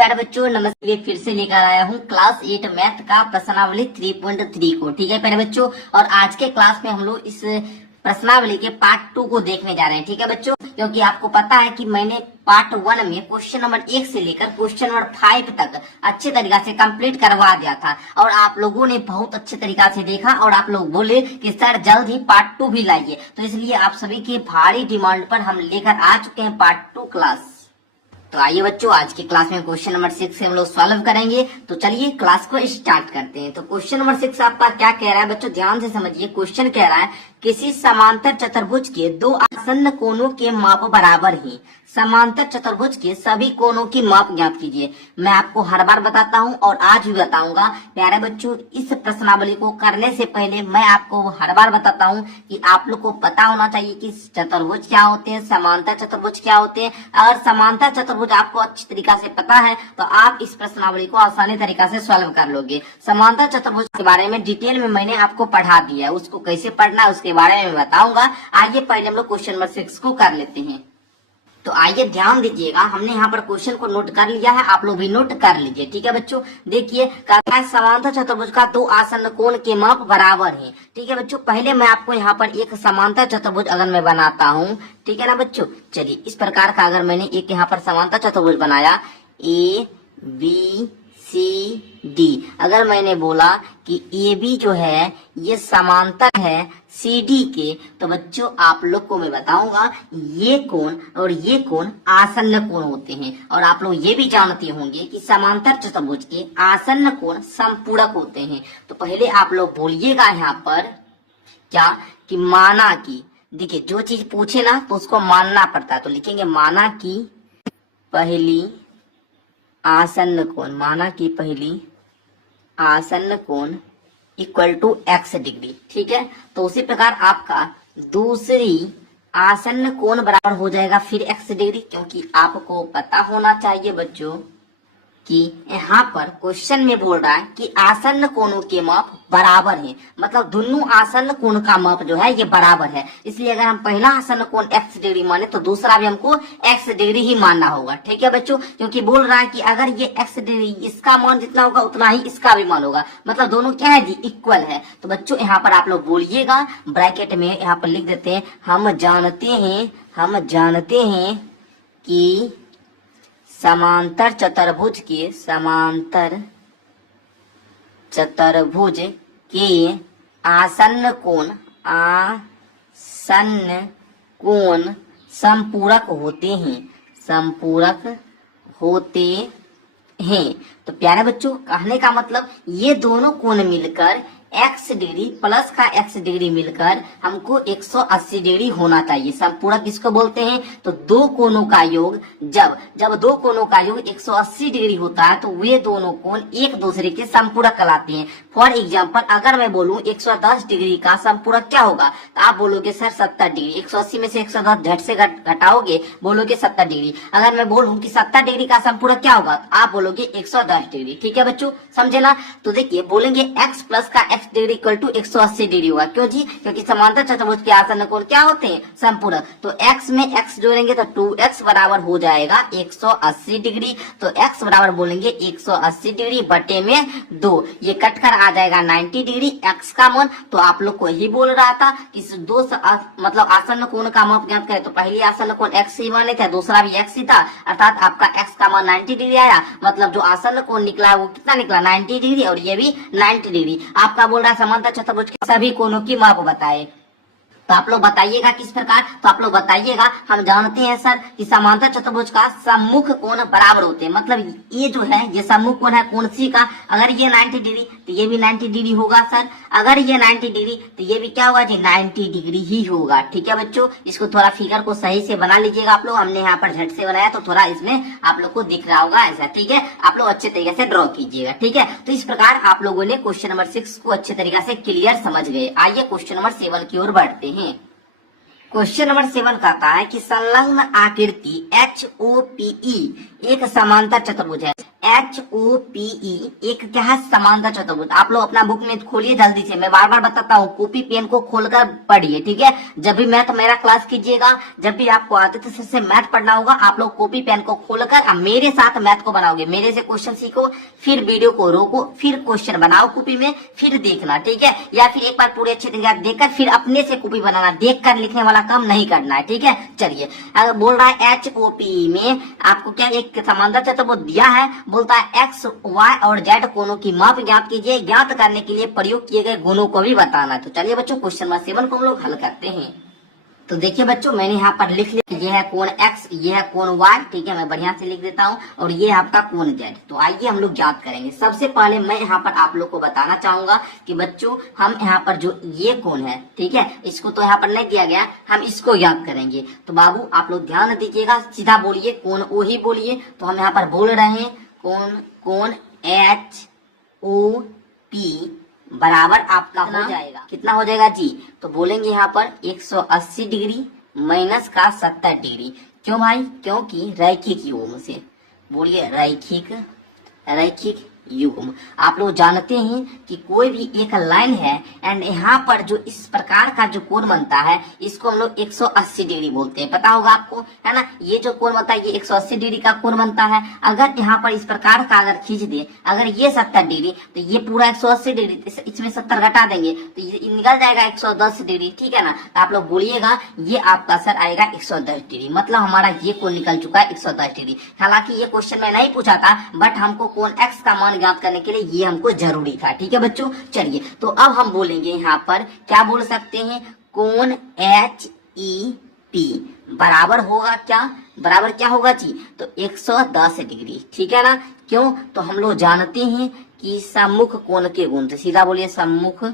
प्यारे बच्चों, नमस्ते। फिर से लेकर आया हूँ क्लास 8 मैथ का प्रश्नावली 3.3 को। ठीक है प्यारे बच्चों, और आज के क्लास में हम लोग इस प्रश्नावली के पार्ट 2 को देखने जा रहे हैं। ठीक है बच्चों, क्योंकि आपको पता है कि मैंने पार्ट 1 में क्वेश्चन नंबर 1 से लेकर क्वेश्चन नंबर 5 तक अच्छे तरीका से कंप्लीट करवा दिया था, और आप लोगों ने बहुत अच्छे तरीका से देखा, और आप लोग बोले कि सर जल्द ही पार्ट 2 भी लाइए। तो इसलिए आप सभी के भारी डिमांड पर हम लेकर आ चुके हैं पार्ट 2 क्लास। तो आइए बच्चों, आज की क्लास में क्वेश्चन नंबर 6 से हम लोग सॉल्व करेंगे। तो चलिए क्लास को स्टार्ट करते हैं। तो क्वेश्चन नंबर 6 आपका क्या कह रहा है बच्चों, ध्यान से समझिए। क्वेश्चन कह रहा है किसी समांतर चतुर्भुज के दो आसन्न कोणों के माप बराबर ही समांतर चतुर्भुज के सभी कोणों की माप ज्ञात कीजिए। मैं आपको हर बार बताता हूं और आज भी बताऊंगा प्यारे बच्चों। इस प्रश्नावली को करने से पहले मैं आपको हर बार बताता हूं कि आप लोग को पता होना चाहिए कि चतुर्भुज क्या होते हैं, समांतर चतुर्भुज क्या होते हैं। अगर समांतर चतुर्भुज आपको अच्छी तरीका से पता है तो आप इस प्रश्नावली को आसानी तरीका से सॉल्व कर लोगे। समांतर चतुर्भुज के बारे में डिटेल में मैंने आपको पढ़ा दिया है, उसको कैसे पढ़ना है उसके बारे में बताऊंगा। आइए पहले हम लोग क्वेश्चन नंबर 6 को कर लेते हैं। तो आइए ध्यान दीजिएगा, हमने यहाँ पर क्वेश्चन को नोट कर लिया है, आप लोग भी नोट कर लीजिए। ठीक है बच्चों, देखिए कहता है समांतर चतुर्भुज का दो आसन्न कोण के माप बराबर है। ठीक है बच्चों, पहले मैं आपको यहाँ पर एक समांतर चतुर्भुज अगर मैं बनाता हूँ, ठीक है ना बच्चों। चलिए इस प्रकार का अगर मैंने एक यहाँ पर समांतर चतुर्भुज बनाया ABCD, अगर मैंने बोला कि AB जो है ये समांतर है CD के, तो बच्चों आप लोग को मैं बताऊंगा ये कोण और ये कोण आसन्न कोण होते हैं। और आप लोग ये भी जानते होंगे कि समांतर चतुर्भुज के आसन्न कोण समपूरक होते हैं। तो पहले आप लोग बोलिएगा यहाँ पर क्या कि माना कि, देखिए जो चीज पूछे ना तो उसको मानना पड़ता है। तो लिखेंगे माना कि पहली आसन्न कोण, माना कि पहली आसन्न कोण इक्वल टू x डिग्री। ठीक है, तो उसी प्रकार आपका दूसरी आसन्न कोण बराबर हो जाएगा फिर x डिग्री, क्योंकि आपको पता होना चाहिए बच्चों कि यहाँ पर क्वेश्चन में बोल रहा है कि आसन्न कोणों के माप बराबर है, मतलब दोनों आसन्न कोण का माप जो है ये बराबर है। इसलिए अगर हम पहला आसन्न कोण x डिग्री माने तो दूसरा भी हमको x डिग्री ही मानना होगा। ठीक है बच्चों, क्योंकि बोल रहा है कि अगर ये x डिग्री इसका मान जितना होगा उतना ही इसका भी मान होगा, मतलब दोनों क्या है जी, इक्वल है। तो बच्चों यहाँ पर आप लोग बोलिएगा, ब्रैकेट में यहाँ पर लिख देते हैं हम जानते हैं कि समांतर चतुर्भुज के आसन्न कोण समपूरक होते हैं। तो प्यारे बच्चों कहने का मतलब ये दोनों कोण मिलकर x डिग्री प्लस का x डिग्री मिलकर हमको 180 डिग्री होना चाहिए। समपूरक किसको बोलते हैं, तो दो कोणों का योग, जब दो कोणों का योग 180 डिग्री होता है तो वे दोनों कोण एक दूसरे के समपूरक कहलाते हैं। फॉर एग्जांपल अगर मैं बोलूं 110 डिग्री का समपूरक क्या होगा, तो आप बोलोगे सर 70 डिग्री। 180 में से 110 झट से घटाओगे, बोलोगे 70 डिग्री। अगर मैं बोलूं कि 70 डिग्री का समपूरक क्या होगा, तो आप बोलोगे 110 डिग्री। ठीक है बच्चों, समझे ना। तो देखिए बोलेंगे x प्लस का x degree equal to 180 degree होगा। क्यों जी, क्योंकि समांतर चतुर्भुज के आसन्न कोण क्या होते हैं, समपूरक। तो x में x जोड़ेंगे तो 2x बराबर हो जाएगा 180 डिग्री। तो x बराबर बोलेंगे 180 डिग्री बटे में 2, ये कट कर आ जाएगा 90 डिग्री x का मान। तो आप लोग को यही बोल रहा था कि दो मतलब आसन्न कोण का माप ज्ञात करें, तो पहली आसन्न कोण x ही माने थे, दूसरा भी x ही था, अर्थात आपका x का मान 90 डिग्री आया। मतलब जो आसन्न कोण निकला है वो कितना निकला, 90 डिग्री, और ये भी 90 डिग्री। आपका बोल रहा है समांतर चतुर्भुज के सभी कोणों की माप बताए। तो आप लोग बताइएगा किस प्रकार, तो आप लोग बताइएगा हम जानते हैं सर कि समांतर चतुर्भुज का सम्मुख कोण बराबर होते हैं। मतलब ये जो है ये सम्मुख कोण है कोण सी का, अगर ये 90 डिग्री तो ये भी 90 डिग्री होगा सर, अगर ये 90 डिग्री तो ये भी क्या होगा जी, 90 डिग्री ही होगा। ठीक है बच्चों, इसको थोड़ा फिगर को सही से बना लीजिएगा आप लोग। हमने यहाँ पर झट से बनाया तो थोड़ा इसमें आप लोग को दिख रहा होगा ऐसा। ठीक है, आप लोग अच्छे तरीके से ड्रॉ कीजिएगा। ठीक है, तो इस प्रकार आप लोगों ने क्वेश्चन नंबर 6 को अच्छे तरीके से क्लियर समझ गए। आइए क्वेश्चन नंबर 7 की ओर बढ़ते हैं। क्वेश्चन नंबर 7 कहता है कि संलग्न आकृति HOPE एक समांतर चतुर्भुज है। HOPE एक क्या है, समांतर चतुर्भुज। आप लोग अपना बुक में खोलिए जल्दी से, मैं बार बार बताता हूँ, कॉपी पेन को खोलकर पढ़िए, ठीक है। जब भी मैथ मेरा क्लास कीजिएगा, जब भी आपको आदित्य सर से मैथ पढ़ना होगा, आप लोग कॉपी पेन को खोलकर मेरे साथ मैथ को बनाओगे, मेरे से क्वेश्चन सीखो, फिर वीडियो को रोको, फिर क्वेश्चन बनाओ कॉपी में, फिर देखना, ठीक है। या फिर एक बार पूरे अच्छे तरीके देखकर फिर अपने से कॉपी बनाना, देखकर लिखने वाला काम नहीं करना है, ठीक है। चलिए, अगर बोल रहा है HOPE में आपको क्या एक समांतर चतुर्भुज दिया है, बोलता है x, y और z कोणों की माप ज्ञात कीजिए, ज्ञात करने के लिए प्रयोग किए गए गुणों को भी बताना है। तो चलिए बच्चों, क्वेश्चन नंबर 7 को हम लोग हल करते हैं। तो देखिए बच्चों, मैंने यहाँ पर लिख लिया, ये है कोण x, ये है कोण y, ठीक है, मैं बढ़िया से लिख देता हूँ, और ये है आपका कोण z। तो आइए हम लोग ज्ञात करेंगे। सबसे पहले मैं यहाँ पर आप लोग को बताना चाहूंगा कि बच्चों, हम यहाँ पर जो ये कोण है, ठीक है, इसको तो यहाँ पर नहीं दिया गया, हम इसको ज्ञात करेंगे। तो बाबू आप लोग ध्यान दीजिएगा, सीधा बोलिए, कोण ओ ही बोलिए। तो हम यहाँ पर बोल रहे हैं कोण HOP बराबर आपका हो जाएगा, कितना हो जाएगा जी? तो बोलेंगे यहाँ पर 180 डिग्री माइनस का 70 डिग्री। क्यों भाई? क्योंकि रैखिक युग्म से, बोलिए रैखिक युग्म। आप लोग जानते हैं कि कोई भी एक लाइन है एंड यहाँ पर जो इस प्रकार का जो कोण बनता है, इसको हम लोग 180 डिग्री बोलते हैं, पता होगा आपको, है ना। ये जो कोण बनता है ये 180 डिग्री का कोण बनता है। अगर यहाँ पर इस प्रकार का अगर खींच दे, अगर ये 70 डिग्री, तो ये पूरा 180 डिग्री, इसमें 70 घटा देंगे तो ये निकल जाएगा 110 डिग्री, ठीक है ना। तो आप लोग बोलिएगा ये आपका सर आएगा 110 डिग्री, मतलब हमारा ये कोण निकल चुका है 110 डिग्री। हालांकि ये क्वेश्चन में नहीं पूछा था, बट हमको कोण x का मान ज्ञात करने के लिए ये हमको जरूरी था, ठीक है बच्चों। चलिए, तो अब हम बोलेंगे यहाँ पर क्या बोल सकते हैं, कोण HEP बराबर होगा क्या, बराबर क्या होगा जी? तो 110 डिग्री, ठीक है ना। क्यों? तो हम लोग जानते हैं कि सम्मुख कोण के गुण, तो सीधा बोलिए सम्मुख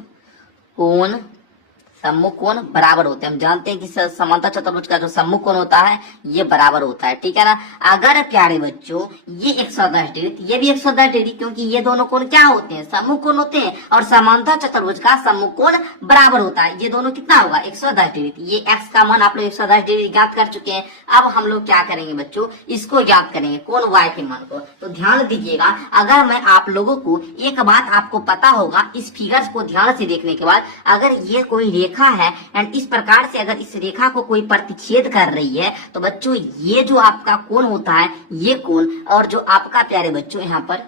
कोण बराबर होते हैं। हम जानते हैं कि समांतर चतुर्भुज का जो सम्मुख कोण होता है ये बराबर होता है, ठीक है ना। अगर प्यारे बच्चों ये 110 डिग्री, ये भी 110 डिग्री, क्योंकि ये दोनों कोण क्या होते हैं, सम्मुख कोण होते हैं, और समांतर चतुर्भुज का सम्मुख कोण बराबर होता है। ये दोनों कितना होगा, 110 डिग्री। ये x का मान आप लोग 110 डिग्री ज्ञात कर चुके हैं। अब हम लोग क्या करेंगे बच्चों, इसको ज्ञात करेंगे, कोण y के मान को। तो ध्यान दीजिएगा, अगर मैं आप लोगों को एक बात आपको पता होगा, इस फिगर्स को ध्यान से देखने के बाद, अगर ये कोई रेखा है एंड इस प्रकार से अगर इस रेखा को कोई प्रतिच्छेद कर रही है, तो बच्चों ये जो आपका कोण होता है, ये कोण, और जो आपका प्यारे बच्चों यहाँ पर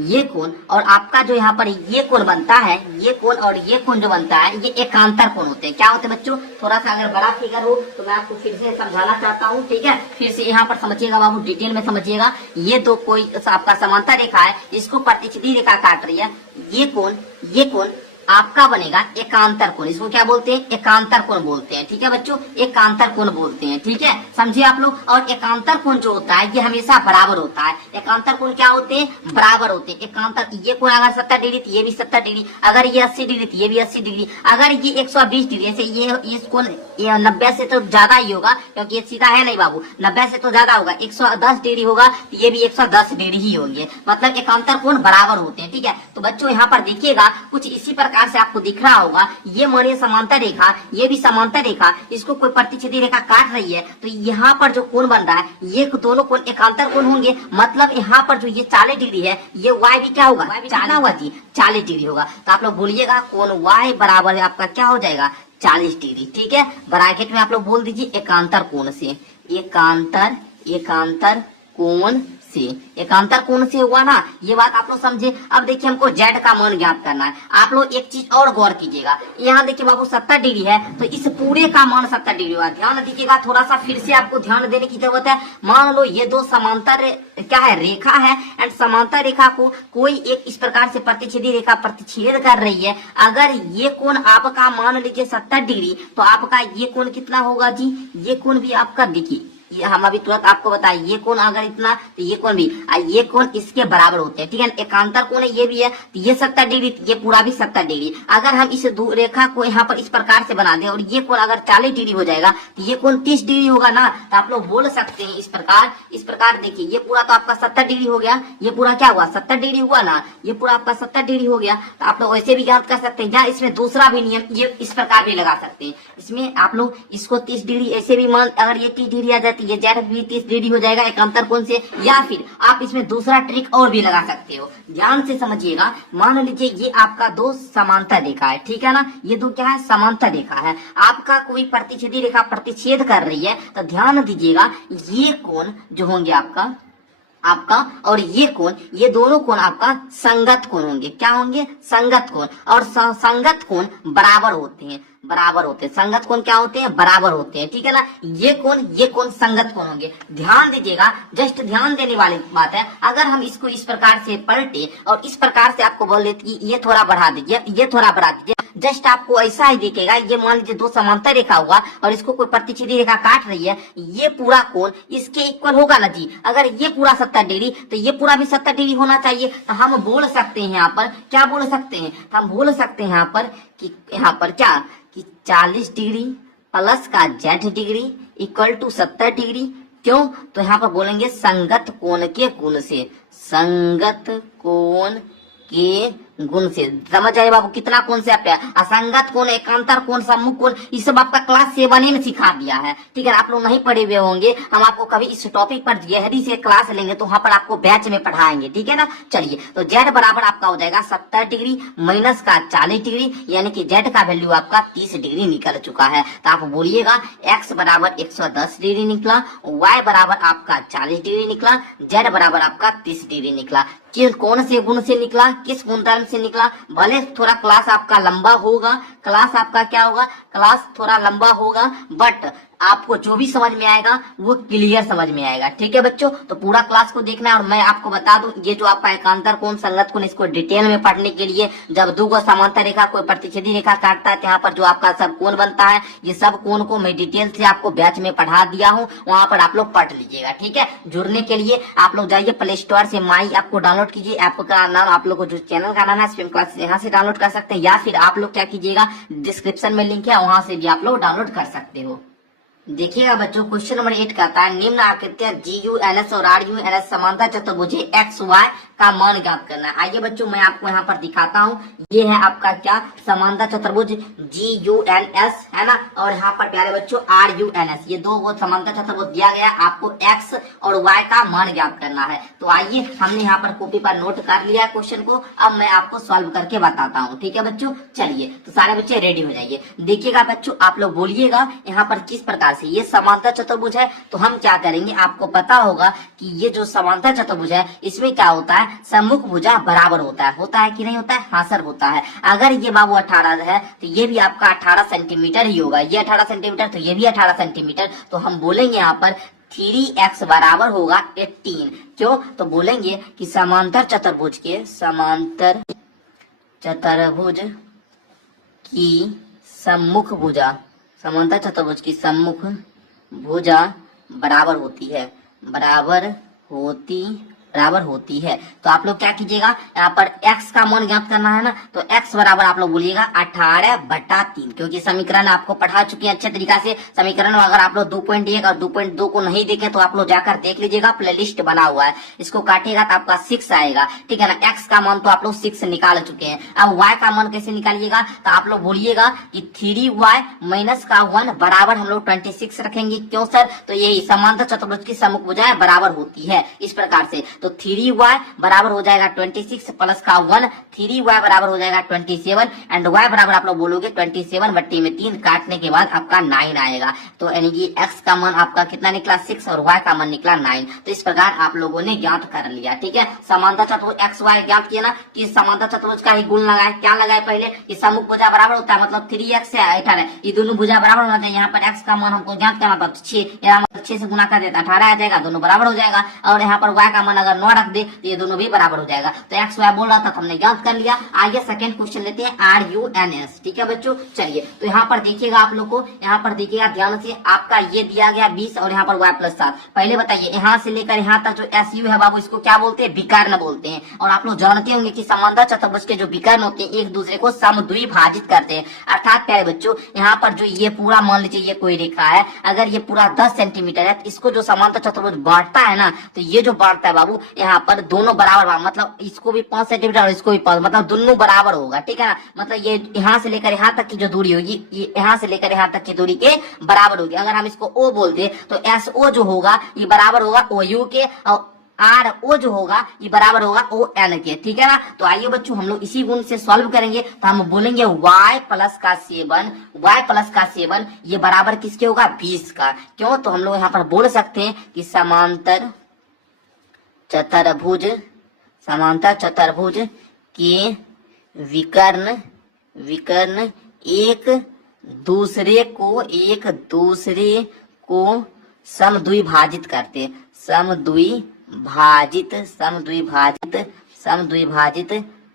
ये कोण, और आपका जो यहाँ पर ये कोण बनता है, ये कोण और ये कोण जो बनता है, ये एकांतर कोण होते हैं। क्या होते हैं बच्चों? थोड़ा सा अगर बड़ा फिगर हो तो मैं आपको फिर से समझाना चाहता हूँ, ठीक है। फिर से यहाँ पर समझिएगा बाबू, डिटेल में समझिएगा। ये तो कोई आपका समांतर रेखा है, इसको प्रतिच्छेदी रेखा काट रही है। ये कोण आपका बनेगा एकांतर कोण। इसको क्या बोलते हैं? एकांतर कोण बोलते हैं, ठीक है बच्चों, एकांतर कोण बोलते हैं, ठीक है, समझिए आप लोग। और एकांतर कोण जो होता है ये हमेशा बराबर होता है। एकांतर कोण क्या होते हैं? बराबर होते हैं। एकांतर, ये कोण अगर 70 डिग्री तो ये भी 70 डिग्री, अगर ये 80 डिग्री तो ये भी 80 डिग्री, अगर ये 120 डिग्री, ऐसे ये कोण 90 से तो ज्यादा ही होगा, क्योंकि ये सीधा है नहीं बाबू, 90 से तो ज्यादा होगा, 110 डिग्री होगा तो ये भी 110 डिग्री ही होंगे, मतलब एकांतर कोण बराबर होते हैं, ठीक है। तो बच्चों यहाँ पर देखिएगा, कुछ इसी प्रकार से आपको दिख रहा होगा, ये मानिए समांतर रेखा, ये भी समांतर रेखा, इसको कोई प्रतिच्छेदी रेखा काट रही है, तो यहाँ पर जो कोण बन रहा है, ये दोनों कोण एकांतर कोण होंगे, मतलब यहाँ पर जो ये 40 डिग्री है, ये y भी क्या होगा, 40 डिग्री होगा। तो आप लोग बोलिएगा कोण y बराबर है आपका क्या हो जाएगा, 40 डिग्री, ठीक है। ब्रैकेट में आप लोग बोल दीजिए एकांतर कोण से, एकांतर कोण से, एकांतर कोण से हुआ ना, ये बात आप लोग समझे। अब देखिए हमको z का मान ज्ञात करना है। आप लोग एक चीज और गौर कीजिएगा, यहाँ देखिए बाबू 70 डिग्री है, तो इस पूरे का मान 70 डिग्री हुआ। ध्यान दीजिएगा, थोड़ा सा फिर से आपको ध्यान देने की जरूरत है। मान लो ये दो समांतर क्या है, रेखा है, एंड समांतर रेखा को कोई एक इस प्रकार से प्रतिच्छेदी रेखा प्रतिच्छेद कर रही है। अगर ये कोण आपका मान लीजिए 70 डिग्री, तो आपका ये कोण कितना होगा जी, ये कोण भी आपका देखिए, ये हम अभी तुरंत आपको बताए, ये कोण अगर इतना तो ये कोण भी, ये कोण इसके बराबर होते हैं, ठीक है। एकांतर कोण है, ये भी है, तो ये 70 डिग्री, ये पूरा भी 70 डिग्री। अगर हम इस रेखा को यहाँ पर इस प्रकार से बना दें और ये कोण अगर 40 डिग्री हो जाएगा, तो ये कोण 30 डिग्री होगा ना। तो आप लोग बोल सकते हैं इस प्रकार देखिए, ये पूरा तो आपका 70 डिग्री हो गया, ये पूरा क्या हुआ, 70 डिग्री हुआ ना, ये पूरा आपका 70 डिग्री हो गया। तो आप लोग वैसे भी ज्ञात कर सकते हैं, या इसमें दूसरा भी नियम ये इस प्रकार भी लगा सकते हैं। इसमें आप लोग इसको 30 डिग्री ऐसे भी मान, अगर ये 30 डिग्री आ जाती तो ये जेड भी 30 डिग्री हो जाएगा एक अंतर कोण से। या फिर आप इसमें दूसरा ट्रिक और भी लगा सकते हो, ध्यान से समझिएगा। मान लीजिए ये आपका दो समांतर रेखा है, ठीक है ना, ये दो क्या है, समांतर रेखा है। आपका कोई प्रतिच्छेदी रेखा प्रतिच्छेद कर रही है, तो ध्यान दीजिएगा ये कोण जो होंगे आपका और ये कोण, ये दोनों कोण आपका संगत कोण होंगे। क्या होंगे, संगत कोण। और संगत कोण बराबर होते हैं, संगत कोण क्या होते हैं, बराबर होते हैं, ठीक है ना। ये कोण संगत कोण होंगे। ध्यान दीजिएगा, जस्ट ध्यान देने वाली बात है। अगर हम इसको इस प्रकार से पलटे और इस प्रकार से आपको बोल देते कि ये थोड़ा बढ़ा दीजिए, ये थोड़ा बढ़ा दीजिए, जस्ट आपको ऐसा ही दिखेगा। ये मान लीजिए दो समांतर रेखा हुआ और इसको कोई प्रतिच्छेदी रेखा काट रही है, ये पूरा कोण इसके इक्वल होगा ना जी। अगर ये पूरा 70 डिग्री तो ये पूरा भी 70 डिग्री होना चाहिए। तो हम बोल सकते हैं यहाँ पर, क्या बोल सकते हैं, हम बोल सकते हैं यहाँ पर क्या कि 40 डिग्री प्लस का Z degree equal to 70 degree. क्यों, तो यहाँ पर बोलेंगे संगत कोण के गुण से, संगत कोण के गुण से। समझ आए बाबू, कितना कॉन्सेप्ट है। असंगत कोण, एकांतर कोण, सम्मुख कोण, ये सब आपका क्लास 7 में सिखा दिया है, ठीक है। आप लोग नहीं पढ़े हुए होंगे, हम आपको कभी इस टॉपिक पर गहरी से क्लास लेंगे तो वहां पर आपको बैच में पढ़ाएंगे, ठीक है ना। चलिए, तो जेड बराबर आपका हो जाएगा 70 डिग्री माइनस का 40 डिग्री, यानी कि जेड का वैल्यू आपका 30 डिग्री निकल चुका है। तो आप बोलिएगा एक्स बराबर 110 डिग्री निकला, वाई बराबर आपका 40 डिग्री निकला, जेड बराबर आपका 30 डिग्री निकला। किस कौन से गुण से निकला, किस गुणधर्म से निकला। भले थोड़ा क्लास आपका लंबा होगा, क्लास आपका क्या होगा, क्लास थोड़ा लंबा होगा, बट आपको जो भी समझ में आएगा वो क्लियर समझ में आएगा, ठीक है बच्चों। तो पूरा क्लास को देखना है। और मैं आपको बता दूं, ये जो आपका एकांतर कोण, संगत कोण, इसको डिटेल में पढ़ने के लिए जब दो को समांतर रेखा कोई प्रतिच्छेदी रेखा काटता है, यहाँ पर जो आपका सब कोण बनता है, ये सब कोण को मैं डिटेल से आपको बैच में पढ़ा दिया हूँ, वहां पर आप लोग पढ़ लीजिएगा, ठीक है। जुड़ने के लिए आप लोग जाइए प्ले स्टोर से माई ऐप को डाउनलोड कीजिए। ऐप का नाम आप लोग को जो चैनल का नाम है स्विम क्लास, यहाँ से डाउनलोड कर सकते हैं, या फिर आप लोग क्या कीजिएगा, डिस्क्रिप्शन में लिंक है, वहां से भी आप लोग डाउनलोड कर सकते हो। देखिएगा बच्चों, क्वेश्चन नंबर 8 कहता है निम्न आकृतियां GUNS और RUNS समांतर चतुर्भुज XY का मान ज्ञात करना है। आइए बच्चों, मैं आपको यहाँ पर दिखाता हूँ। ये है आपका क्या, समांतर चतुर्भुज GUNS है ना, और यहाँ पर प्यारे बच्चों RUNS, ये दो वो समांतर चतुर्भुज दिया गया। आपको X और Y का मान ज्ञात करना है। तो आइए, हमने यहाँ पर कॉपी पर नोट कर लिया है क्वेश्चन को, अब मैं आपको सॉल्व करके बताता हूँ, ठीक है बच्चों। चलिए, तो सारे बच्चे रेडी हो जाइए। देखिएगा बच्चों, आप लोग बोलिएगा यहाँ पर किस प्रकार से, ये समांतर चतुर्भुज है, तो हम क्या करेंगे, आपको पता होगा कि ये जो समांतर चतुर्भुज है इसमें क्या होता है, सम्मुख भुजा बराबर होता है कि नहीं होता है, हाँ सर होता है। अगर ये बाबू 18 है तो ये भी आपका 18 सेंटीमीटर ही होगा, ये 18 सेंटीमीटर तो ये भी 18 सेंटीमीटर। तो हम बोलेंगे यहाँ पर 3x बराबर होगा 18। क्यों, तो बोलेंगे कि समांतर चतुर्भुज की सम्मुख भुजा, समांतर चतुर्भुज की सम्मुख भुजा बराबर होती है। तो आप लोग क्या कीजिएगा, यहाँ पर x का मान ज्ञात करना है ना, तो x बराबर आप लोग बोलिएगा 18/3, क्योंकि समीकरण आपको पढ़ा चुके हैं अच्छे तरीका से। समीकरण अगर आप लोग 2.1 और 2.2 को नहीं देखे तो आप लोग जाकर देख लीजिएगा, प्लेलिस्ट बना हुआ है, इसको काटिएगा तो आपका 6 आएगा, ठीक है ना। x का मान तो आप लोग 6 निकाल चुके हैं। अब y का मान कैसे निकालिएगा, तो आप लोग बोलिएगा कि 3y माइनस का 1 बराबर हम लोग 26 रखेंगे। क्यों सर, तो यही समांतर चतुर्भुज की सम्मुख भुजाएं बराबर होती है इस प्रकार से। तो 3y बराबर हो जाएगा 26 प्लस का 1, 3y बराबर हो जाएगा 27 एंड y बराबर आप लोग बोलोगे 27/3, काटने के बाद आपका 9 आएगा। तो यानी कि x का मान आपका कितना निकला 6 और y का मान निकला 9। तो इस प्रकार आप लोगों ने ज्ञात कर लिया, ठीक है। समांतर चतुर्भुज XY ज्ञात किया ना, कि समांतर चतुर्भुज का ही गुण लगाए। क्या लगाए पहले, कि सम्मुख भुजा बराबर होता है, मतलब 3x है 18, ये दोनों भुजा बराबर होना चाहिए। यहाँ पर x का मान हमको ज्ञात करना था 6, यहाँ 6 से गुना कर देता 18 आ जाएगा, दोनों बराबर हो जाएगा। और यहाँ पर y का मान अगर 9 रख दे तो ये दोनों भी बराबर हो जाएगा। तो XY बोल रहा था तो हमने ज्ञात कर लिया। आइए सेकंड क्वेश्चन लेते हैं RUNS, ठीक है बच्चों। चलिए, तो यहाँ पर देखिएगा, आप लोग को यहाँ पर देखिएगा ध्यान से, आपका ये दिया गया 20 और यहाँ पर y + 7। पहले बताइए, यहाँ से लेकर यहाँ तक जो SU है बाबू, इसको क्या बोलते हैं, विकर्ण बोलते हैं। और आप लोग जानते होंगे कि समांतर चतुर्भुज के जो विकर्ण होते हैं एक दूसरे को समद्विभाजित करते हैं। अर्थात प्यारे बच्चों, यहाँ पर जो ये पूरा मान लीजिए ये कोई रेखा है, अगर ये पूरा 10 सेंटीमीटर है, तो इसको जो समांतर चतुर्भुज बांटता है ना, तो ये जो बांटता है बाबू, यहाँ पर दोनों बराबर मतलब इसको भी 5 सेंटीमीटर और इसको भी 5, मतलब दोनों बराबर होगा, ठीक है ना। मतलब ये यहाँ से लेकर यहाँ तक की जो दूरी होगी ये यहाँ से लेकर यहाँ तक की दूरी के बराबर होगी। अगर हम इसको ओ बोल दे तो एस ओ जो होगा ये बराबर होगा ओ यू के, और आर ओ जो होगा ये बराबर होगा ओ एन के, ठीक है ना। तो आइए बच्चों हम लोग इसी गुण से सॉल्व करेंगे। तो हम बोलेंगे y प्लस का 7 ये बराबर किसके होगा 20 का। क्यों, तो हम लोग यहाँ पर बोल सकते हैं कि समांतर चतुर्भुज के विकर्ण एक दूसरे को समद्विभाजित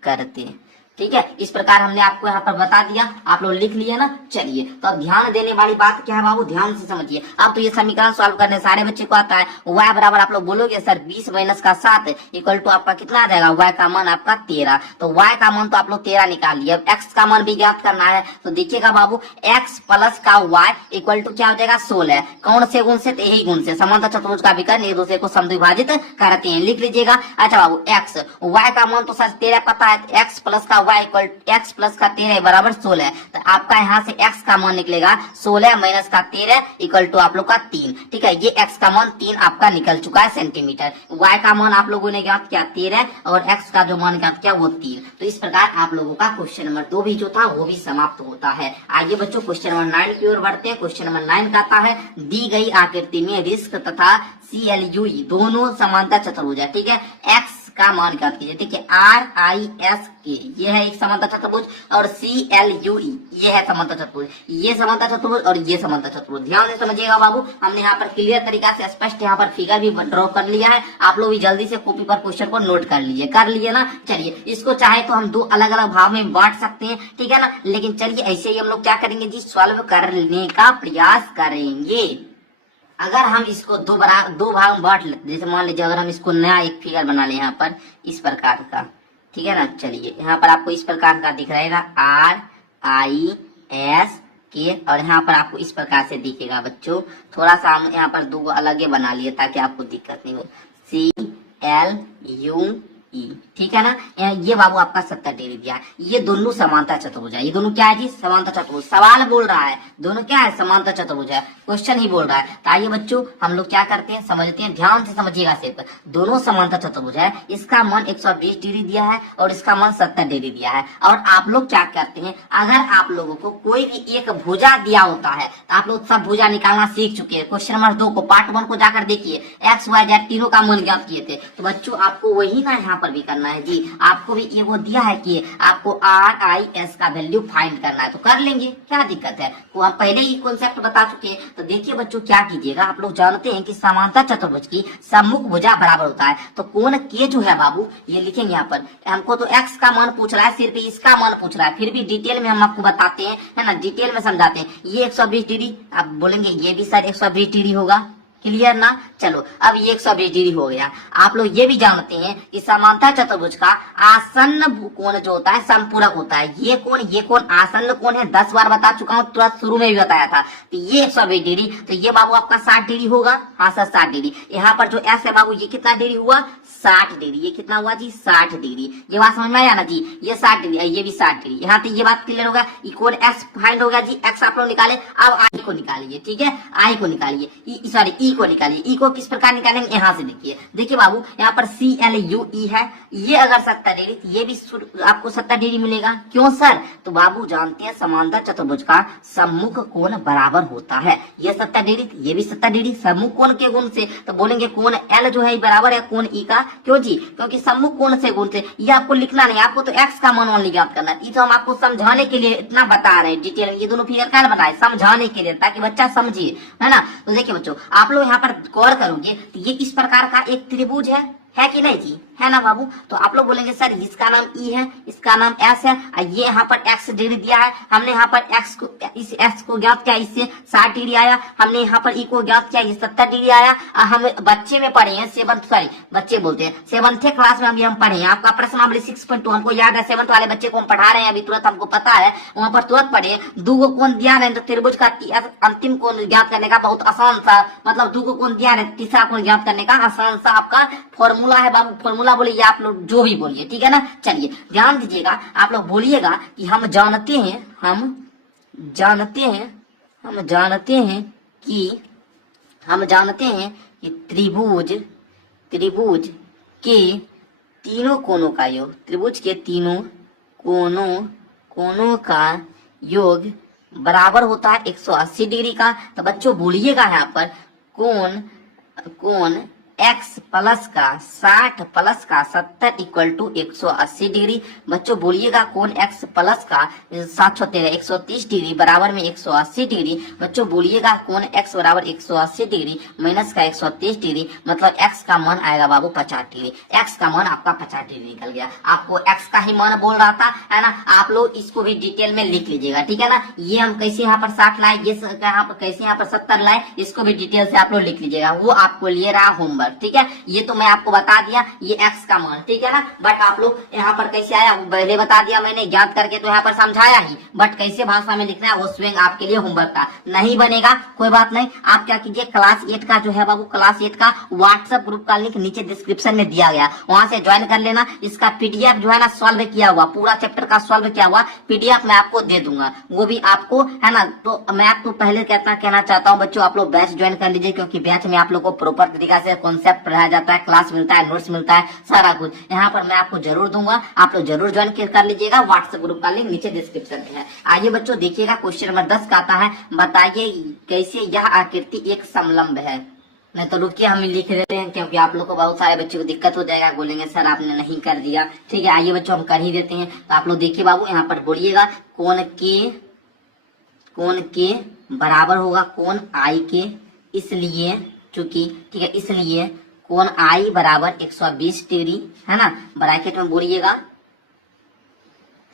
करते, ठीक है। इस प्रकार हमने आपको यहाँ पर बता दिया, आप लोग लिख लिए ना। चलिए तो अब ध्यान देने वाली बात क्या है बाबू, ध्यान से समझिए। अब तो ये समीकरण सॉल्व करने सारे बच्चे को आता है। y बराबर आप लोग बोलोगे सर 20 माइनस का 7 इक्वल टू आपका कितना आ जाएगा, y का मान आपका 13। तो y का मान तो आप लोग 13 निकाल लिया। अब x का मान भी ज्ञात करना है। तो देखिएगा बाबू x प्लस का y इक्वल टू क्या हो जाएगा 16। कौन से गुण से, यही गुण से, समांतर चतुर्भुज का विकर्ण एक दूसरे को समद्विभाजित करते हैं, लिख लीजिएगा। अच्छा बाबू x y का मान तो सर 13 पता है, x प्लस का y इक्वल x प्लस का 13 बराबर 16। तो आपका यहाँ से x का मान निकलेगा 16 माइनस का 13 इक्वल टू आप लोग का 3, ठीक है। ये x का मान 3 आपका निकल चुका है सेंटीमीटर। y का मान आप लोगों ने ज्ञात किया 13 और x का जो मान ज्ञात किया वो 3। तो इस प्रकार आप लोगों का क्वेश्चन नंबर 2 भी जो था वो भी समाप्त होता है। आइए बच्चों क्वेश्चन नंबर 9 की ओर बढ़ते हैं। क्वेश्चन नंबर 9 कहता है दी गई आकृति में रिस्क तथा CLUE दोनों समांतर चतुर्भुज है, ठीक है। x का मान ज्ञात कीजिए, ठीक है। RISK ये है एक समांतर चतुर्भुज और CLUE ये है समांतर चतुर्भुज, ये समांतर चतुर्भुज और ये समांतर चतुर्भुज। ध्यान से समझिएगा बाबू, हमने यहाँ पर क्लियर तरीका से स्पष्ट यहाँ पर फिगर भी ड्रॉ कर लिया है। आप लोग भी जल्दी से कॉपी पर क्वेश्चन को नोट कर लिए ना। चलिए इसको चाहे तो हम 2 अलग अलग भाग में बांट सकते हैं, ठीक है ना। लेकिन चलिए ऐसे ही हम लोग क्या करेंगे जी, सॉल्व करने का प्रयास करेंगे। अगर हम इसको 2 भाग में बांट लेते, जैसे मान लीजिए अगर हम इसको नया एक फिगर बना लें यहाँ पर इस प्रकार का, ठीक है ना। चलिए यहाँ पर आपको इस प्रकार का दिख रहेगा RISK और यहाँ पर आपको इस प्रकार से दिखेगा बच्चों। थोड़ा सा हम यहाँ पर 2 अलग ही बना लिए ताकि आपको दिक्कत नहीं हो। CLUE, ठीक है ना। ये बाबू आपका 70 डिग्री दिया है। ये दोनों समांतर चतुर्भुज है। ये दोनों क्या है जी, समांतर चतुर्भुज। सवाल बोल रहा है दोनों क्या है, समांतर चतुर्भुज है, क्वेश्चन ही बोल रहा है। तो आइए बच्चों हम लोग क्या करते हैं, समझते हैं, ध्यान से समझिएगा सिर्फ। दोनों समांतर चतुर्भुज है, इसका मान 120 डिग्री दिया है और इसका मान 70 डिग्री दिया है। और आप लोग क्या करते हैं, अगर आप लोगों को कोई भी एक भुजा दिया होता है तो आप लोग सब भुजा निकालना सीख चुके हैं। क्वेश्चन नंबर 2 को पार्ट 1 को जाकर देखिए, x y z तीनों का मान ज्ञात किए थे। तो बच्चों आपको वही ना यहाँ पर भी करना है जी। आपको भी ये वो दिया है कि आपको RIS का वैल्यू फाइंड करना है, तो कर लेंगे, क्या दिक्कत है। तो हम पहले ही कॉन्सेप्ट बता चुके हैं। तो देखिए बच्चों क्या कीजिएगा, आप लोग जानते हैं कि समांतर चतुर्भुज की सम्मुख भुजा बराबर होता है। तो कोण के जो है बाबू ये लिखेंगे यहाँ पर। हमको तो x का मान पूछ रहा है, सिर्फ इसका मान पूछ रहा है, फिर भी डिटेल में हम आपको बताते हैं, है ना, डिटेल में समझाते हैं। ये 120 डिग्री आप बोलेंगे, ये भी शायद 120 डिग्री होगा, क्लियर ना। चलो अब ये 120 डिग्री हो गया। आप लोग ये भी जानते हैं कि समांतर चतुर्भुज का आसन्न कोण जो होता है समपूरक होता है। ये कोण आसन्न कोण है, 10 बार बता चुका हूँ, तुरंत शुरू में भी बताया था। तो ये 120 डिग्री, तो ये बाबू आपका 60 डिग्री होगा। हाँ सर 60 डिग्री। यहाँ पर जो एस है बाबू ये कितना डिग्री हुआ, 60 डिग्री। ये कितना हुआ जी, 60 डिग्री। ये बात समझ में आया ना जी, ये 60 डिग्री, ये भी 60 डिग्री। यहाँ तक ये बात क्लियर होगा। इक्वल एक्स फाइंड होगा जी, एक्स आप लोग निकाले। अब आई को निकालिए, ठीक है, आई को निकालिए, सॉरी ई को निकालिए। ई को किस प्रकार निकालेंगे, यहाँ से देखिए बाबू, यहाँ पर CLUE है। ये अगर 70 डिग्री, ये भी आपको 70 डिग्री मिलेगा। क्यों सर, तो बाबू जानते हैं समांतर चतुर्भुज का सम्मुख कोण बराबर होता है। ये 70 डिग्री, ये भी 70 डिग्री, सम्मुख कोण के गुण से। तो बोलेंगे कोण L जो है बराबर है कोण E का। क्यों जी, क्योंकि सम्मुख कोण से गुण से। ये आपको लिखना नहीं, आपको तो x का मान ओनली ज्ञात करना है। ये तो हम आपको समझाने के लिए इतना बता रहे हैं डिटेल में। ये दोनों फिगर क्या बनाए, समझाने के लिए, ताकि बच्चा समझिए, है ना। तो देखिए बच्चों, आप लोग यहाँ पर गौर करोगे तो ये इस प्रकार का एक त्रिभुज है कि नहीं जी, है ना बाबू। तो आप लोग बोलेंगे सर इसका नाम ई है, इसका नाम एस है, ये यहाँ पर एक्स डिग्री दिया है, हमने यहाँ पर इस एक्स को ज्ञात किया, इससे 60 डिग्री आया, हमने यहाँ पर ई को ज्ञात किया, ये 70 डिग्री आया। हम बच्चे में पढ़े हैं बच्चे बोलते हैं 7th क्लास में हम पढ़े हैं। आपका प्रश्नावली 6.2 हमको याद है, 7th वाले बच्चे को हम पढ़ा रहे हैं अभी तुरंत, हमको पता है, वहां पर तुरंत पढ़े। दो कोण दिया है तो त्रिभुज का अंतिम कोण ज्ञात करने का बहुत आसान सा, मतलब दो कोण दिया है, तीसरा कोण ज्ञात करने का आसान सा आपका फॉर्मूला है बाबू। फॉर्मूला बोलिए आप लोग जो भी बोलिए, ठीक है ना। चलिए ध्यान दीजिएगा, आप लोग बोलिएगा कि हम जानते हैं कि त्रिभुज के तीनों कोणों का योग, त्रिभुज के तीनों कोणों का योग बराबर होता है 180 डिग्री का। तो बच्चों बोलिएगा यहाँ पर कोण x प्लस का 60 प्लस का 70 इक्वल टू 180 डिग्री। बच्चों बोलिएगा कोण x प्लस का 713 130 डिग्री बराबर में 180 डिग्री। बच्चों बोलिएगा कोण x बराबर 180 डिग्री माइनस का 130 डिग्री, मतलब x का मान आएगा बाबू 50 डिग्री। x का मान आपका 50 डिग्री निकल गया। आपको x का ही मान बोल रहा था, है ना। आप लोग इसको भी डिटेल में लिख लीजिएगा, ठीक है ना। ये हम कैसे यहाँ पर 60 लाए, ये कैसे यहाँ पर 70 लाए, इसको भी डिटेल से आप लोग लिख लीजिएगा, वो आपको लिए रहा होमवर्क, ठीक है। ये तो मैं आपको बता दिया ये x का मान, ठीक है ना। बट आप लोग यहाँ पर कैसे आया पहले बता दिया मैंने, ज्ञात करके तो यहाँ पर समझाया ही, बट कैसे भाषा में लिखना है वो स्वयं आपके लिए होमवर्क था। नहीं बनेगा कोई बात नहीं, आप क्या कीजिए क्लास 8 का जो है बाबू, क्लास 8 का व्हाट्सएप ग्रुप का लिंक नीचे डिस्क्रिप्शन में दिया गया, वहां से ज्वाइन कर लेना। इसका पीडीएफ जो है ना सॉल्व किया हुआ, पूरा चैप्टर का सॉल्व किया हुआ पीडीएफ मैं आपको दे दूंगा, वो भी आपको, है ना। तो मैं आपको पहले कहना चाहता हूँ बच्चों, आप लोग बैच ज्वाइन कर लीजिए, क्योंकि बैच में आप लोग को प्रॉपर तरीका से कॉन्सेप्ट पढ़ाया जाता है, क्लास मिलता है, नोट्स मिलता है, सारा कुछ यहाँ पर मैं आपको जरूर दूंगा। आप लोग जरूर ज्वाइन कर लीजिएगा, व्हाट्सएप ग्रुप का लिंक नीचे डिस्क्रिप्शन में है। आइए बच्चों देखिएगा क्वेश्चन नंबर 10 का आता है, बताइए कैसे यह आकृति एक समलंब है। नहीं तो रुकिए हम लिख देते हैं, क्योंकि आप लोग को बहुत सारे बच्चों को दिक्कत हो जाएगा, बोलेंगे सर आपने नहीं कर दिया, ठीक है। आइए बच्चों हम कर ही देते हैं। तो आप लोग देखिए बाबू, यहाँ पर बोलिएगा कोण के बराबर होगा कोण आई के, इसलिए चूंकि, ठीक है, इसलिए कोण आई बराबर 120 डिग्री, है ना। ब्रैकेट में बोलिएगा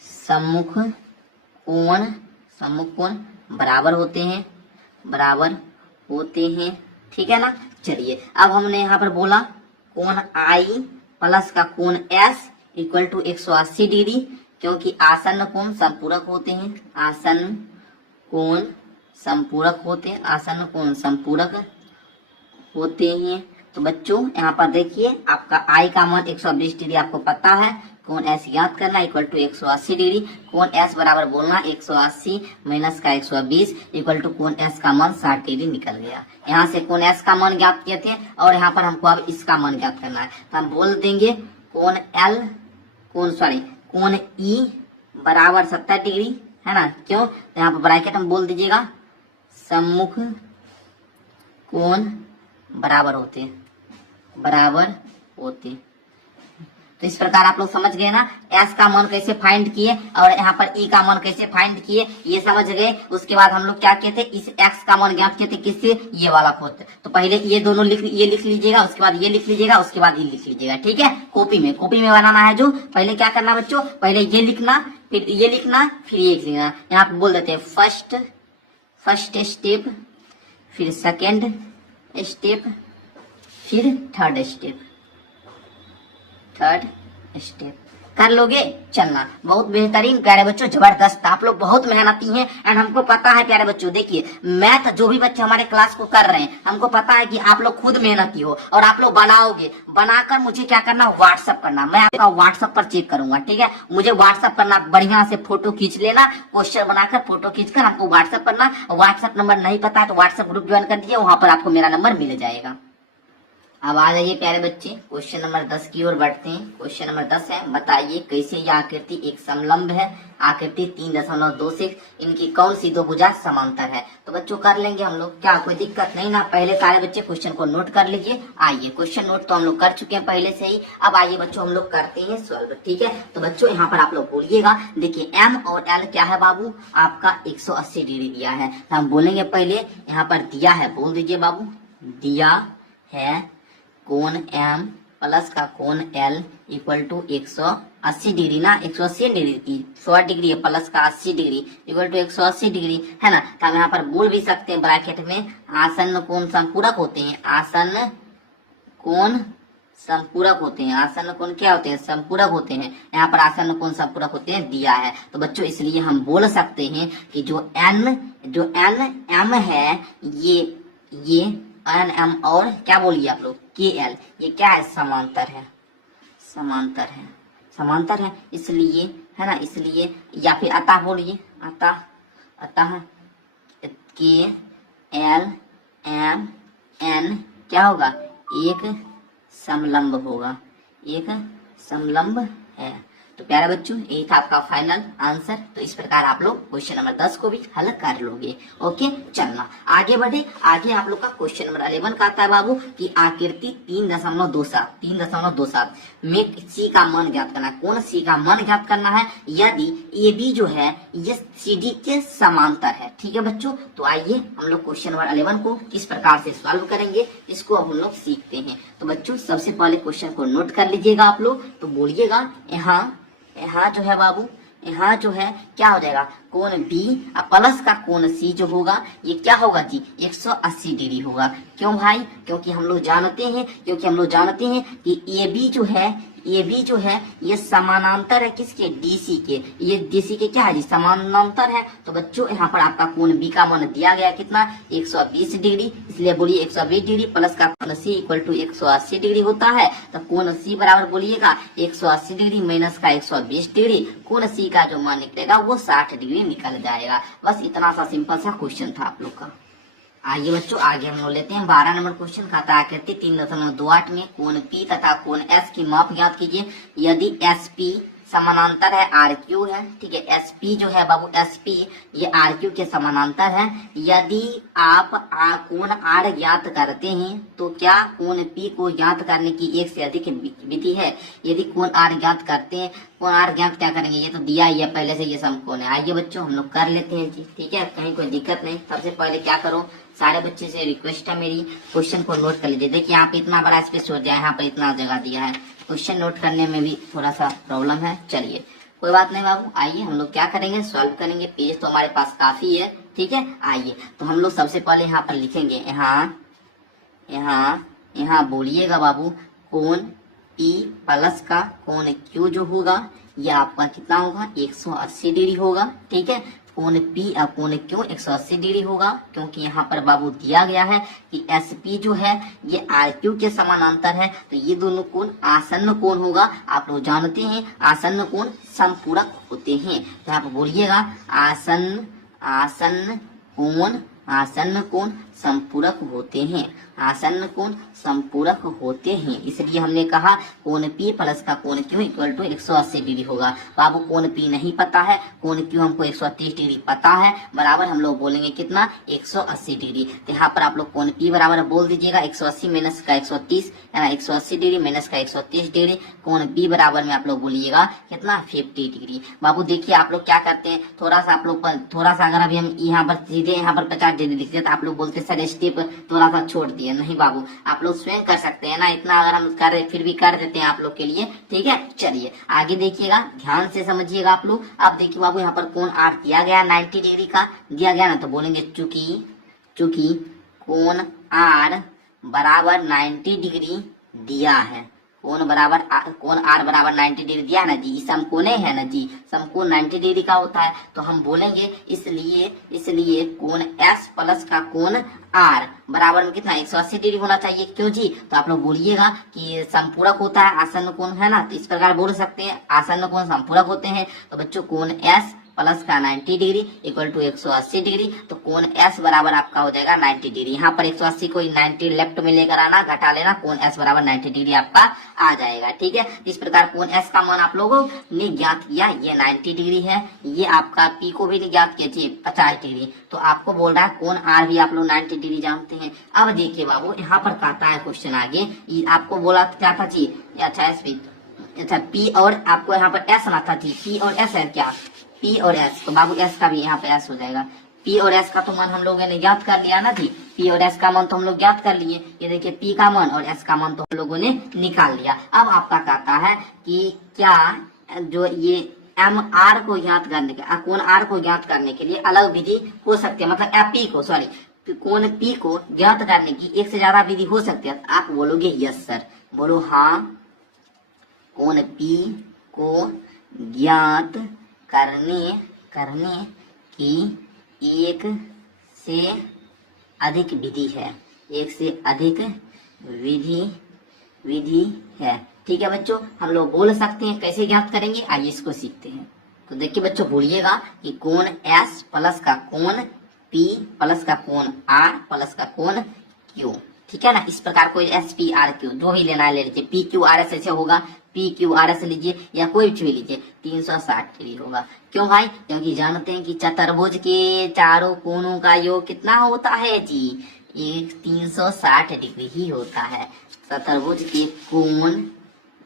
सम्मुख कोण बराबर होते हैं, ठीक है ना। चलिए अब हमने यहाँ पर बोला कोण आई प्लस का कोण एस इक्वल टू 180 डिग्री, क्योंकि आसन्न कोण संपूरक होते हैं, आसन्न कोण संपूरक होते हैं। तो बच्चों यहाँ पर देखिए आपका आई का मान 120 डिग्री आपको पता है, कोण एस ज्ञात करना इक्वल टू 180 डिग्री। कोण एस बराबर बोलना 180 माइनस का 120 इक्वल टू कोण एस का मान 60 डिग्री निकल गया। यहाँ से कोण एस का मान ज्ञात किए थे और यहाँ पर हमको अब इसका मान ज्ञात करना है। तो हम बोल देंगे कोण ई बराबर 70 डिग्री, है ना। क्यों, तो यहाँ पर ब्रैकेट में बोल दीजिएगा सम्मुख कोण बराबर होते। तो इस प्रकार आप लोग समझ गए ना, एस का मान कैसे फाइंड किए और यहाँ पर ई का मान कैसे फाइंड किए, ये समझ गए। उसके बाद हम लोग क्या किए थे, इस एक्स का मान ज्ञात किए थे, किससे, ये वाला खोते। तो पहले ये दोनों लिख लीजिएगा, उसके बाद ये लिख लीजिएगा, उसके बाद ये लिख लीजिएगा, ठीक है। कॉपी में बनाना है जो, पहले क्या करना बच्चों, पहले ये लिखना, फिर ये लिखना, फिर ये लिखना। यहाँ पे बोल देते हैं फर्स्ट स्टेप, फिर सेकेंड स्टेप, फिर थर्ड स्टेप कर लोगे, चलना। बहुत बेहतरीन प्यारे बच्चों, जबरदस्त, आप लोग बहुत मेहनती हैं एंड हमको पता है प्यारे बच्चों। देखिए मैथ जो भी बच्चे हमारे क्लास को कर रहे हैं, हमको पता है कि आप लोग खुद मेहनती हो और आप लोग बनाओगे, बनाकर मुझे क्या करना, व्हाट्सएप करना। मैं आपका व्हाट्सएप पर चेक करूंगा, ठीक है। मुझे व्हाट्सएप करना, बढ़िया से फोटो खींच लेना, क्वेश्चन बनाकर फोटो खींचकर आपको व्हाट्सएप करना। व्हाट्सएप नंबर नहीं पता है तो व्हाट्सएप ग्रुप ज्वाइन कर दीजिए, वहां पर आपको मेरा नंबर मिल जाएगा। अब आ जाइए प्यारे बच्चे, क्वेश्चन नंबर 10 की ओर बढ़ते हैं। क्वेश्चन नंबर 10 है, बताइए कैसे यह आकृति एक समलंब है। आकृति 3.2 से इनकी कौन सी दो भुजा समांतर है। तो बच्चों कर लेंगे हम लोग, क्या कोई दिक्कत नहीं ना। पहले सारे बच्चे क्वेश्चन को नोट कर लीजिए। आइए क्वेश्चन नोट तो हम लोग कर चुके हैं पहले से ही। अब आइए बच्चों हम लोग करते हैं सॉल्व, ठीक है। तो बच्चों यहाँ पर आप लोग बोलिएगा, देखिए एम और एल क्या है बाबू, आपका 180 डिग्री दिया है। तो हम बोलेंगे पहले यहाँ पर दिया है, बोल दीजिए बाबू, दिया है कोण एम प्लस का कोण L इक्वल टू 180 डिग्री ना, 180 डिग्री की 100 डिग्री है, प्लस का 80 डिग्री इक्वल टू 180 डिग्री है ना। तो हम यहाँ पर बोल भी सकते हैं ब्रैकेट में आसन्न कोण संपूरक होते हैं, आसन्न कोण संपूरक होते हैं, आसन्न कोण क्या होते हैं, संपूरक होते हैं। यहाँ पर आसन्न कोण संपूरक होते हैं दिया है, तो बच्चों इसलिए हम बोल सकते हैं कि जो n m है ये n m और क्या बोलिए आप लोग KL, ये क्या है, समांतर है, समांतर है इसलिए है ना, इसलिए या फिर अतः बोलिए, अतः KL M N क्या होगा, एक समलंब होगा, एक समलंब है। तो प्यारे बच्चों यही था आपका फाइनल आंसर। तो इस प्रकार आप लोग क्वेश्चन नंबर 10 को भी हल कर लोगे। ओके चलना आगे बढ़े। आगे आप लोग का क्वेश्चन नंबर 11 का आता है बाबू कि आकृति 3.27 में सी का मान ज्ञात करना है। कौन सी का मान ज्ञात करना है, यदि ए बी जो है ये सी डी के समांतर है। ठीक है बच्चों, तो आइए हम लोग क्वेश्चन नंबर 11 को किस प्रकार से सॉल्व करेंगे इसको अब हम लोग सीखते हैं। तो बच्चों सबसे पहले क्वेश्चन को नोट कर लीजिएगा आप लोग, तो बोलिएगा यहाँ जो है बाबू, यहाँ जो है क्या हो जाएगा, कोण B प्लस का कोण C जो होगा ये क्या होगा जी, 180 डिग्री होगा। क्यों भाई, क्योंकि हम लोग जानते हैं कि ए बी जो है ये समानांतर है किसके, DC के। ये DC के क्या है जी, समानांतर है। तो बच्चों यहाँ पर आपका कोण B का मान दिया गया कितना, 120 डिग्री, इसलिए बोलिए 120 डिग्री प्लस का कोण C इक्वल टू 180 डिग्री होता है। तो कोण C बराबर बोलिएगा 180 डिग्री माइनस का 120 डिग्री, कोण C का जो मान निकलेगा वो 60 डिग्री निकल जाएगा। बस इतना सा सिंपल सा क्वेश्चन था आप लोग का। आइए बच्चों आगे हम लोग लेते हैं 12 नंबर क्वेश्चन का। आकृति 3.28 में कोण P तथा कोण S की माप ज्ञात कीजिए। यदि SP समानांतर है RQ है, ठीक है, SP जो है बाबू SP ये RQ के समानांतर है। यदि आप कोण R ज्ञात करते हैं तो क्या कोण P को ज्ञात करने की एक से अधिक विधि है। यदि कोण R ज्ञात करते हैं, कोण R ज्ञात क्या करेंगे, ये तो दिया ही है पहले से, ये समकोण है। आइए बच्चों हम लोग कर लेते हैं जी, ठीक है, कहीं कोई दिक्कत नहीं। सबसे पहले क्या करो, सारे बच्चे से रिक्वेस्ट है मेरी, क्वेश्चन को नोट कर लीजिए। देखिए यहाँ पे इतना बड़ा स्पेस हो जाए, यहाँ पे इतना जगह दिया है, क्वेश्चन नोट करने में भी थोड़ा सा प्रॉब्लम है। चलिए कोई बात नहीं बाबू, आइए हम लोग क्या करेंगे, सॉल्व करेंगे। पेज तो हमारे पास काफी है, ठीक है। आइए तो हम लोग सबसे पहले यहाँ पर लिखेंगे, यहाँ बोलिएगा बाबू कोण P प्लस का कोण Q जो होगा ये आपका कितना होगा, 180 डिग्री होगा, ठीक है। कोण P और कोण Q 180 डिग्री होगा, क्योंकि यहाँ पर बाबू दिया गया है कि SP जो है ये RQ के समानांतर है। तो ये दोनों कोण आसन्न कोण होगा। आप लोग जानते हैं आसन्न कोण संपूरक होते हैं। तो आप बोलिएगा आसन्न कोण संपूरक होते हैं, आसन्न कोण संपूरक होते हैं। इसलिए हमने कहा कोण P प्लस का कोण Q इक्वल टू 180 डिग्री होगा। बाबू कोण P नहीं पता है, कोण Q हमको 130 डिग्री पता है, बराबर हम लोग बोलेंगे कितना, 180 डिग्री। तो यहाँ पर आप लोग कोण P बराबर बोल दीजिएगा 180 माइनस का 130 है ना, 180 डिग्री माइनस का 130 डिग्री। कोण P बराबर में आप लोग बोलिएगा कितना, 50 डिग्री। बाबू देखिए आप लोग क्या करते हैं, थोड़ा सा अगर अभी हम यहाँ पर सीधे यहाँ पर 50 डिग्री लिखते हैं तो आप लोग बोलते सर स्टेप थोड़ा सा छोड़ दिए। नहीं बाबू, आप लोग स्वयं कर सकते हैं ना, इतना अगर हम कर फिर भी कर देते हैं आप लोग के लिए, ठीक है। चलिए आगे देखिएगा, ध्यान से समझिएगा आप लोग। अब देखिए बाबू यहाँ पर कोण R दिया गया 90 डिग्री का दिया गया ना, तो बोलेंगे चूंकि कोण R बराबर 90 डिग्री दिया है, कोण R बराबर 90 डिग्री दिया ना जी, समकोणे है ना जी, समकोण 90 डिग्री का होता है। तो हम बोलेंगे इसलिए कोण S प्लस का कोण R बराबर में कितना, 180 डिग्री होना चाहिए। क्यों जी, तो आप लोग बोलिएगा कि संपूरक होता है आसन्न कोण, है ना, तो इस प्रकार बोल सकते हैं आसन्न कोण संपूरक होते हैं। तो बच्चों कोण S प्लस का 90 डिग्री इक्वल टू 180 डिग्री, तो कोण S बराबर आपका हो जाएगा 90 डिग्री। यहाँ पर 180 को 90 लेफ्ट में लेकर आना, घटा लेना, कोण S बराबर 90 डिग्री आपका आ जाएगा, ठीक है। इस प्रकार कोण S का मान आप लोगों ने ज्ञात किया, ये 90 डिग्री है, ये आपका P को भी ज्ञात किया 50 डिग्री। तो आपको बोल रहा है कोण R भी आप लोग 90 डिग्री जानते हैं। अब देखिए बाबू यहाँ पर कहता है क्वेश्चन आगे, आपको बोला क्या था जी, अच्छा P और आपको यहाँ पर S ना था जी, P और S है क्या, P और S, तो बाबू S का भी यहाँ पे S हो जाएगा, पी और एस का तो मान हम लोगों ने ज्ञात कर लिया ना जी, पी और एस का मान तो हम लोग ज्ञात कर लिए। ये देखिए पी का मान और एस का मान तो हम लोगों ने निकाल लिया। अब आपका कहता है कि क्या जो ये एम आर को ज्ञात करने के कोण आर को ज्ञात करने के लिए अलग विधि हो सकती है, मतलब पी को सॉरी कोण पी को ज्ञात करने की एक से ज्यादा विधि हो सकती है। आप बोलोगे यस सर, बोलो हाँ, कोण पी को ज्ञात करने की एक से अधिक विधि है, एक से अधिक विधि है। ठीक है बच्चों, हम लोग बोल सकते हैं। कैसे ज्ञात करेंगे, आइए इसको सीखते हैं। तो देखिए बच्चों, भूलिएगा कि कोण एस प्लस का कोण पी प्लस का कोण आर प्लस का कोण क्यू, ठीक है ना। इस प्रकार कोई एस पी आर क्यू जो ही लेना है ले लीजिए। पी क्यू आर एस ऐसे होगा, पी क्यू आर एस लीजिए या कोई भी लीजिए, 360 डिग्री होगा। क्यों भाई, क्योंकि जानते हैं कि चतुर्भुज के चारों कोणों का योग कितना होता है जी, एक 360 डिग्री ही होता है। चतुर्भुज के कोण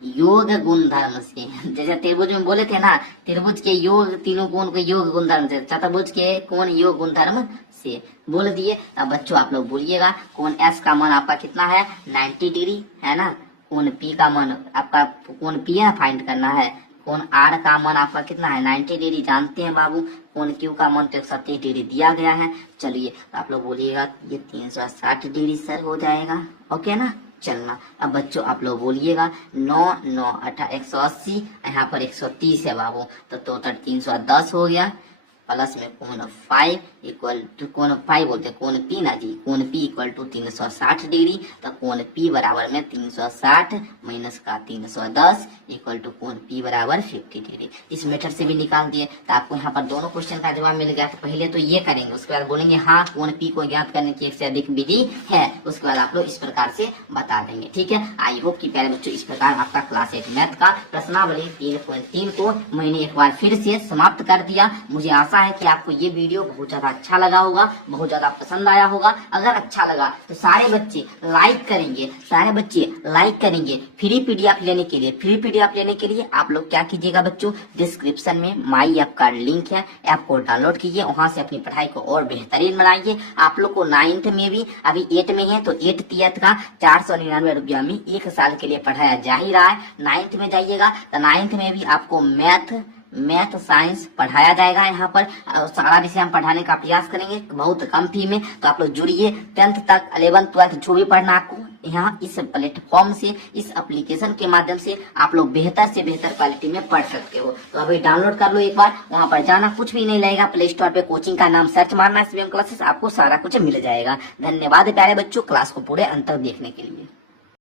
योग गुणधर्म से, जैसे त्रिभुज में बोले थे ना, त्रिभुज के योग, तीनों कोण के योग गुणधर्म से, चतुर्भुज के कोण योग गुणधर्म से बोल दिए। अब बच्चों आप लोग बोलिएगा, कोण एस का मान आपका कितना है, 90 डिग्री है ना। कोण पी का मान आपका, कोण पी है फाइंड करना है। कोण आर का मान आपका कितना है, 90 डिग्री जानते हैं बाबू। कोण क्यू का मान तो 130 डिग्री दिया गया है। चलिए आप लोग बोलिएगा ये 360 डिग्री सर हो जाएगा, ओके ना। चलना, अब बच्चों आप लोग बोलिएगा 9 9 18 180, यहाँ पर 130 है बाबू, तो टोटल 310 हो गया। प्लस में कोण 5 इक्वल टू, कोण 5 बोलते हैं कोण पी ना जी, कोण पी इक्वल टू 360 डिग्री। तो कोण पी बराबर में 360 माइनस का 310 इक्वल टू कोण पी बराबर 50 डिग्री। इस मेथड से भी निकाल दिए। तो आपको यहाँ पर दोनों क्वेश्चन का जवाब मिल गया। तो पहले तो ये करेंगे, उसके बाद बोलेंगे हाँ कोण पी को ज्ञात करने की एक से अधिक विधि है, उसके बाद आप लोग इस प्रकार से बता देंगे। ठीक है, आई होप कि प्यारे बच्चों इस प्रकार आपका क्लास 8 मैथ का प्रश्नावली 3.3 को मैंने एक बार फिर से समाप्त कर दिया। मुझे आशा है कि आपको ये वीडियो बहुत ज्यादा अच्छा लगा होगा, बहुत ज्यादा पसंद आया होगा। अगर अच्छा लगा तो सारे बच्चे लाइक करेंगे, सारे बच्चे लाइक करेंगे। फ्री पीडीएफ लेने के लिए, फ्री पीडीएफ लेने के लिए आप लोग क्या कीजिएगा बच्चों, डिस्क्रिप्शन में माई ऐप का लिंक है, ऐप को डाउनलोड कीजिए, वहां से अपनी पढ़ाई को और बेहतरीन बनाइए। आप लोग को 9th में भी, अभी 8 में है तो 8th का 499 रुपया में 1 साल के लिए पढ़ाया जा ही रहा है। 9th में जाइएगा तो 9th में भी आपको मैथ साइंस पढ़ाया जाएगा। यहाँ पर सारा विषय हम पढ़ाने का प्रयास करेंगे बहुत कम फी में। तो आप लोग जुड़िए, 10th तक 11th 12th जो भी पढ़ना आपको यहाँ इस प्लेटफॉर्म से, इस एप्लीकेशन के माध्यम से आप लोग बेहतर से बेहतर क्वालिटी में पढ़ सकते हो। तो अभी डाउनलोड कर लो एक बार, वहां पर जाना कुछ भी नहीं लगेगा, प्ले स्टोर पे कोचिंग का नाम सर्च मारना, SBM क्लासेस, आपको सारा कुछ मिल जाएगा। धन्यवाद प्यारे बच्चों क्लास को पूरे अंत तक देखने के लिए।